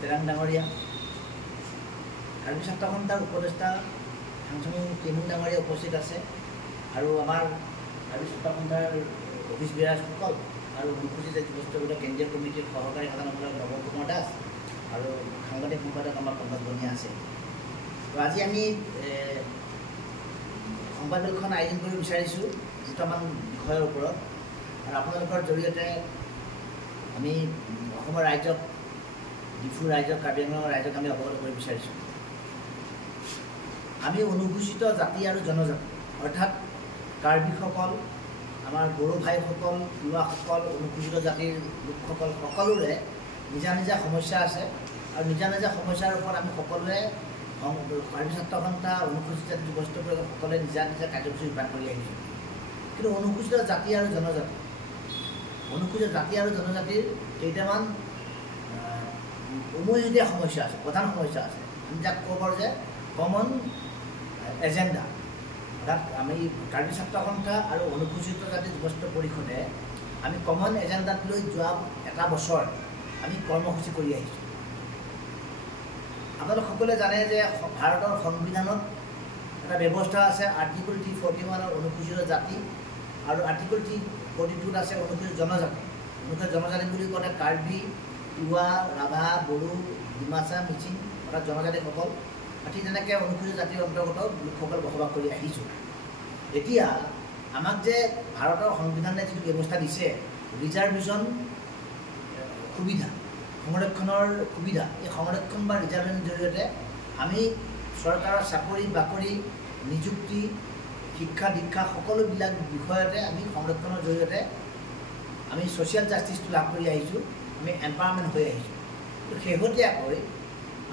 তেৰাং ডাঙৰীয়া, কাৰ্বি ছাত্ৰ সন্থাৰ উপদেষ্টা সাংসদ টেমুং ডাঙৰীয়া উপস্থিত আছে আৰু আমাৰ কাৰ্বি ছাত্ৰ সন্থাৰ অফিচ বিৰাজসকল আৰু অনুসূচিত জাতিগোষ্ঠীৰ কেন্দ্ৰীয় কমিটিৰ সহকাৰী সাধাৰণ সম্পাদক নৱ কুমাৰ দাস আৰু সাংবাদিক সম্পাদক আমাৰ পংকজ বনিয়া আছে। তো আজি আমি সংবাদমেলখন আয়োজন কৰিব বিচাৰিছোঁ দুটামান বিষয়ৰ ওপৰত, আৰু আপোনালোকৰ জৰিয়তে আমি অসমৰ ৰাইজক, ডিফু ৰাইজক, কাৰ্বি আংলঙৰ ৰাইজক আমি অৱগত কৰিব বিচাৰিছোঁ। আমি অনুসূচিত জাতি আৰু জনজাতি অৰ্থাৎ কাৰ্বিসকল, আমাৰ বড়ো ভাইসকল, তিৱাসকল, অনুসূচিত জাতিৰ লোকসকল সকলোৰে নিজা নিজা সমস্যা আছে আৰু নিজা নিজা সমস্যাৰ ওপৰত আমি সকলোৱে কাৰ্বি ছাত্ৰ সন্থা, অনুসূচিত জাতি যুৱস্থ সকলোৱে নিজা নিজা কাৰ্যসূচী ৰূপায়ণ কৰি আহিছোঁ। কিন্তু অনুসূচিত জাতি আৰু জনজাতি, অনুসূচিত জাতি আৰু জনজাতিৰ কেইটামান উমৈহতীয়া সমস্যা আছে, প্ৰধান সমস্যা আছে। আমি যাক ক'ব পাৰোঁ যে কমন এজেণ্ডা, অৰ্থাৎ আমি কাৰ্বি ছাত্ৰ সন্থা আৰু অনুসূচিত জাতি যুৱস্থ পৰিষদে আমি কমন এজেণ্ডাক লৈ যোৱা এটা বছৰ আমি কৰ্মসূচী কৰি আহিছোঁ। আপোনালোক সকলোৱে জানে যে ভাৰতৰ সংবিধানত এটা ব্যৱস্থা আছে, আৰ্টিকল 341 অনুসূচিত জাতি আৰু আৰ্টিকল 342 আছে অনুসূচিত জনজাতি। অনুসূচিত জনজাতি বুলি ক'লে কাৰ্বি, তিৱা, ৰাভা, বড়ো, ডিমাচা, মিচিং অৰ্থাৎ জনজাতিসকল, ঠিক তেনেকৈ অনুসূচিত জাতিৰ অন্তৰ্গত লোকসকল বসবাস কৰি আহিছোঁ। এতিয়া আমাক যে ভাৰতৰ সংবিধানে যিটো ব্যৱস্থা দিছে, ৰিজাৰ্ভেশ্যন সুবিধা, সংৰক্ষণৰ সুবিধা, এই সংৰক্ষণ বা ৰিজাৰ্ভেশ্যনৰ জৰিয়তে আমি চৰকাৰৰ চাকৰি বাকৰি, নিযুক্তি, শিক্ষা দীক্ষা সকলোবিলাক বিষয়তে আমি সংৰক্ষণৰ জৰিয়তে আমি ছ'চিয়েল জাষ্টিছটো লাভ কৰি আহিছোঁ, আমি এম্পাৱাৰমেণ্ট হৈ আহিছোঁ। কিন্তু শেহতীয়াকৈ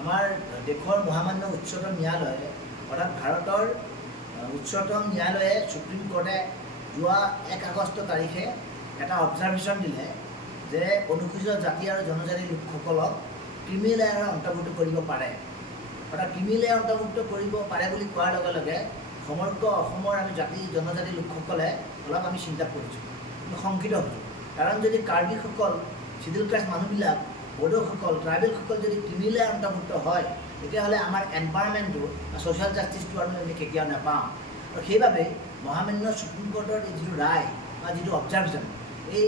আমাৰ দেশৰ মহামান্য উচ্চতম ন্যায়ালয়ে অৰ্থাৎ ভাৰতৰ উচ্চতম ন্যায়ালয়ে সুপ্ৰিম কোৰ্টে যোৱা 1 আগষ্ট তাৰিখে এটা অবজাৰ্ভেশ্যন দিলে যে অনুসূচিত জাতি আৰু জনজাতিৰ লোকসকলক ক্ৰিমি লেয়াৰৰ অন্তৰ্ভুক্ত কৰিব পাৰে। অৰ্থাৎ ক্ৰিমি লেয়াৰ অন্তৰ্ভুক্ত কৰিব পাৰে বুলি কোৱাৰ লগে লগে সমগ্ৰ অসমৰ আমি জাতি জনজাতি লোকসকলে অলপ আমি চিন্তা কৰিছোঁ, শংকিত হৈছোঁ। কাৰণ যদি কাৰ্বিসকল, চিডিউল কাষ্ট মানুহবিলাক, বড়োসকল, ট্ৰাইবেলসকল যদি ক্ৰিমি লেয়াৰ অন্তৰ্ভুক্ত হয়, তেতিয়াহ'লে আমাৰ এনভাইৰনমেণ্টটো বা ছ'চিয়েল জাষ্টিছটো আমি কেতিয়াও নাপাওঁ। আৰু সেইবাবে মহামান্য সুপ্ৰিম কোৰ্টৰ এই যিটো ৰায় বা যিটো অবজাৰ্ভেশ্যন, এই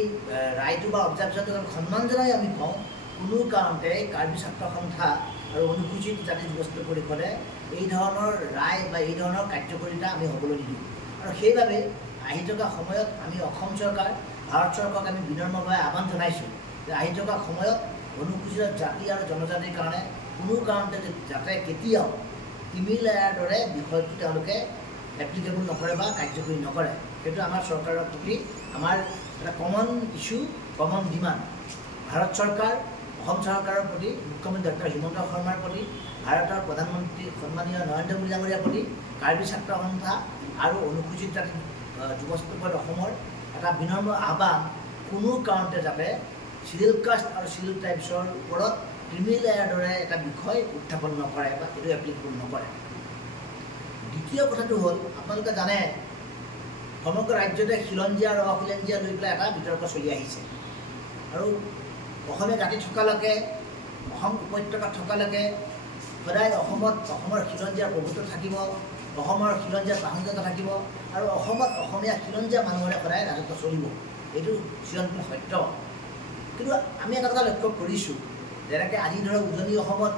ৰায়টো বা অবজাৰ্ভেশ্যনটো আমি সন্মান জনাই আমি কওঁ, কোনো কাৰণতে কাৰ্বি ছাত্ৰ সন্থা আৰু অনুসূচিত জাতি যুৱস্থ পৰিষদে এই ধৰণৰ ৰায় বা এই ধৰণৰ কাৰ্যকৰীতা আমি হ'বলৈ নিদিওঁ। আৰু সেইবাবে আহি থকা সময়ত আমি অসম চৰকাৰ, ভাৰত চৰকাৰক আমি বিনম্ৰভাৱে আহ্বান জনাইছোঁ যে আহি থকা সময়ত অনুসূচিত জাতি আৰু জনজাতিৰ কাৰণে কোনো কাৰণতে যাতে কেতিয়াও ক্ৰিমি লেয়াৰৰ দৰে বিষয়টো তেওঁলোকে এপ্লিকেবল নকৰে বা কাৰ্যকৰী নকৰে, সেইটো আমাৰ চৰকাৰৰ প্ৰতি আমাৰ এটা common issue, common demand. Bharat চৰকাৰ, অসম চৰকাৰৰ প্ৰতি, মুখ্যমন্ত্ৰী ডক্টৰ হিমন্ত শৰ্মাৰ প্ৰতি, ভাৰতৰ প্ৰধানমন্ত্ৰী সন্মানীয় নৰেন্দ্ৰ মোদী ডাঙৰীয়াৰ প্ৰতি, কাৰ্বি ছাত্ৰ সন্থা আৰু অনুসূচিত জাতি যুৱস্থ পৰিষদ অসমৰ এটা বিনম্ৰ আহ্বান, কোনো কাৰণতে যাতে চিডিউল কাষ্ট আৰু চিডিউল ট্ৰাইবছৰ ওপৰত ক্ৰিমি লেয়াৰৰ দৰে এটা বিষয় উত্থাপন নকৰে বা এইটো এপ্লিকেবল নকৰে। দ্বিতীয় কথাটো হ'ল, আপোনালোকে জানে সমগ্ৰ ৰাজ্যতে খিলঞ্জীয়া আৰু অখিলঞ্জীয়া লৈ পেলাই এটা বিতৰ্ক চলি আহিছে। আৰু অসমীয়া জাতি থকালৈকে, অসম উপত্যকাত থকালৈকে সদায় অসমত অসমৰ খিলঞ্জীয়াৰ প্ৰভুত্ব থাকিব, অসমৰ খিলঞ্জীয়াৰ প্ৰাসংগিকতা থাকিব আৰু অসমত অসমীয়া খিলঞ্জীয়া মানুহৰে সদায় ৰাজত্ব চলিব, এইটো চিৰন্তন সত্য। কিন্তু আমি এটা কথা লক্ষ্য কৰিছোঁ, যেনেকৈ আজি ধৰক উজনি অসমত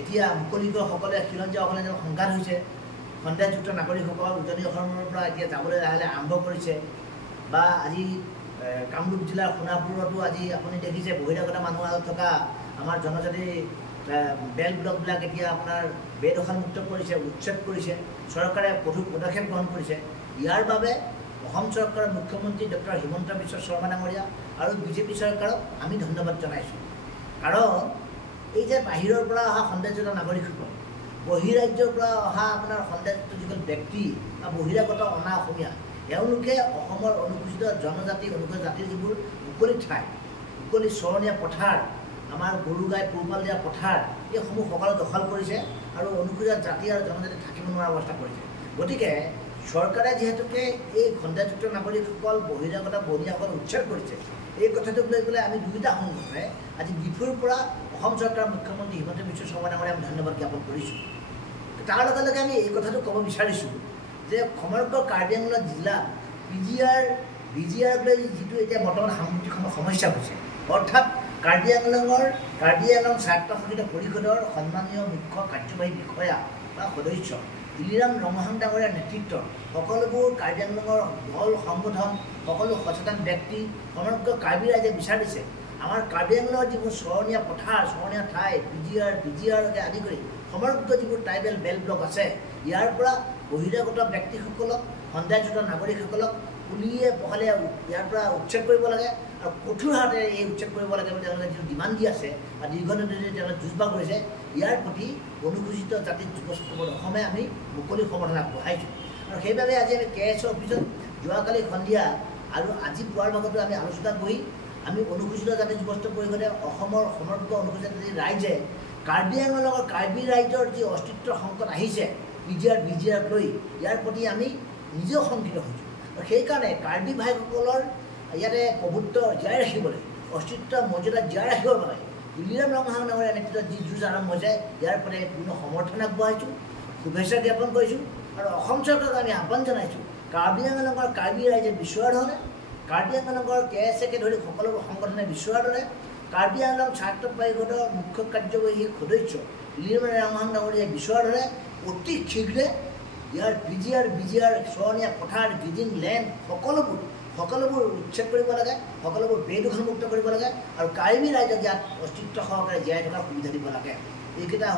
এতিয়া মুকলিকসকলে খিলঞ্জীয়াসকলে যেন সংঘাত হৈছে, সন্দেহযুক্ত নাগৰিকসকল উজনি অসমৰ পৰা এতিয়া যাবলৈ লাহে লাহে আৰম্ভ কৰিছে। বা আজি কামৰূপ জিলাৰ সোণাপুৰতো আজি আপুনি দেখিছে বহিৰাগত মানুহৰ হাতত থকা আমাৰ জনজাতি বেল ব্লকবিলাক এতিয়া আপোনাৰ বেদখলমুক্ত কৰিছে, উচ্ছেদ কৰিছে, চৰকাৰে কঠোৰ পদক্ষেপ গ্ৰহণ কৰিছে। ইয়াৰ বাবে অসম চৰকাৰৰ মুখ্যমন্ত্ৰী ডক্টৰ হিমন্ত বিশ্ব শৰ্মা ডাঙৰীয়া আৰু বিজেপি চৰকাৰক আমি ধন্যবাদ জনাইছোঁ। কাৰণ এই যে বাহিৰৰ পৰা অহা সন্দেহযুক্ত নাগৰিকসকল, বহিৰাজ্যৰ পৰা অহা আপোনাৰ সন্দেহযুক্ত যিসকল ব্যক্তি বা বহিৰাগত অনা অসমীয়া, এওঁলোকে অসমৰ অনুসূচিত জনজাতি, অনুসূচিত জাতিৰ যিবোৰ মুকলি ঠাই, মুকলি চৰণীয়া পথাৰ, আমাৰ গৰু গাই পোহপাল দিয়া পথাৰ, এইসমূহ সকলো দখল কৰিছে আৰু অনুসূচিত জাতি আৰু জনজাতি থাকিব নোৱাৰা অৱস্থা কৰিছে। গতিকে চৰকাৰে যিহেতুকে এই খণ্ডাযুক্ত নাগৰিকসকল বহিৰাগত বনীয়াসকল উচ্ছেদ কৰিছে, এই কথাটোক লৈ পেলাই আমি দুয়োটা সংগঠনে আজি ডিফুৰ পৰা অসম চৰকাৰৰ মুখ্যমন্ত্ৰী হিমন্ত বিশ্ব শৰ্মা ডাঙৰীয়াক আমি ধন্যবাদ জ্ঞাপন কৰিছোঁ। তাৰ লগে লগে আমি এই কথাটো ক'ব বিচাৰিছোঁ যে সমগ্ৰ কাৰ্বি আংলং জিলাত BGR লৈ যিটো এতিয়া বৰ্তমান সামগ্ৰিক সমস্যা হৈছে, অৰ্থাৎ কাৰ্বি আংলং স্বায়ত্ত শাসিত পৰিষদৰ সন্মানীয় মুখ্য কাৰ্যবাহী বিষয়া বা সদস্য দিলিৰাম ৰমহাং ডাঙৰীয়াৰ নেতৃত্বত সকলোবোৰ কাৰ্বি আংলঙৰ দল সংগঠন, সকলো সচেতন ব্যক্তি, সমগ্ৰ কাৰ্বি ৰাইজে বিচাৰিছে আমাৰ কাৰ্বি আংলঙৰ যিবোৰ চৰণীয়া পথাৰ, চৰণীয়া ঠাই BGRকে আদি কৰি সমগ্ৰ যিবোৰ ট্ৰাইবেল বেল ব্লক আছে, ইয়াৰ পৰা বহিৰাগত ব্যক্তিসকলক, খণ্ডায়যুক্ত নাগৰিকসকলক পুলিয়ে পখালে ইয়াৰ পৰা উচ্ছেদ কৰিব লাগে আৰু কঠোৰ হাতে এই উচ্ছেদ কৰিব লাগে বুলি তেওঁলোকে যিটো ডিমাণ্ড দি আছে বা দীৰ্ঘদিন ধৰি তেওঁলোকে যুঁজবাৰ কৰিছে, ইয়াৰ প্ৰতি অনুসূচিত জাতিৰ যুৱসকল অসমে আমি মুকলি সমৰ্থন আগবঢ়াইছোঁ। আৰু সেইবাবে আজি আমি KS অফিচত যোৱাকালি সন্ধিয়া আৰু আজি পুৱাৰ ভাগতো আমি আলোচনাত বহি আমি অনুসূচিত জাতি যুৱস্থ পৰিষদে অসমৰ সমগ্ৰ অনুসূচিত জাতি ৰাইজে কাৰ্বি আংলঙৰ কাৰ্বি ৰাইজৰ যি অস্তিত্বৰ সংকট আহিছে BGRক লৈ, ইয়াৰ প্ৰতি আমি নিজেও শংকিত হৈছোঁ। আৰু সেইকাৰণে কাৰ্বি ভাইসকলৰ ইয়াতে প্ৰভুত্ব জীয়াই ৰাখিবলৈ, অস্তিত্ব মৰ্যাদা জীয়াই ৰাখিবৰ বাবে দিলিৰাম ৰমহাং ডাঙৰীয়াৰ নেতৃত্বত যি যুঁজ আৰম্ভ হৈছে, ইয়াৰ প্ৰতি পূৰ্ণ সমৰ্থন আগবঢ়াইছোঁ, শুভেচ্ছা জ্ঞাপন কৰিছোঁ। আৰু অসম চৰকাৰক আমি আহ্বান জনাইছোঁ কাৰ্বি আংলঙৰ কাৰ্বি ৰাইজে বিচৰাৰ ধৰণে, কাৰ্বি আংলঙৰ KSকে ধৰি সকলোবোৰ সংগঠনে বিচৰাৰ দৰে কাৰ্বি আংলং স্বায়ত্ত পৰিষদৰ মুখ্য কাৰ্যবাহী সদস্য দিলিৰাম ৰমহাং ডাঙৰীয়াই বিচৰাৰ দৰে অতি শীঘ্ৰে ইয়াৰ BGR চৰণীয়া পথাৰ, গ্ৰিজিং লেণ্ড সকলোবোৰ উচ্ছেদ কৰিব লাগে, সকলোবোৰ বেদখলমুক্ত কৰিব লাগে আৰু কাৰ্বি ৰাইজক ইয়াত অস্তিত্ব সহকাৰে জীয়াই থকাৰ সুবিধা দিব লাগে। এইকেইটা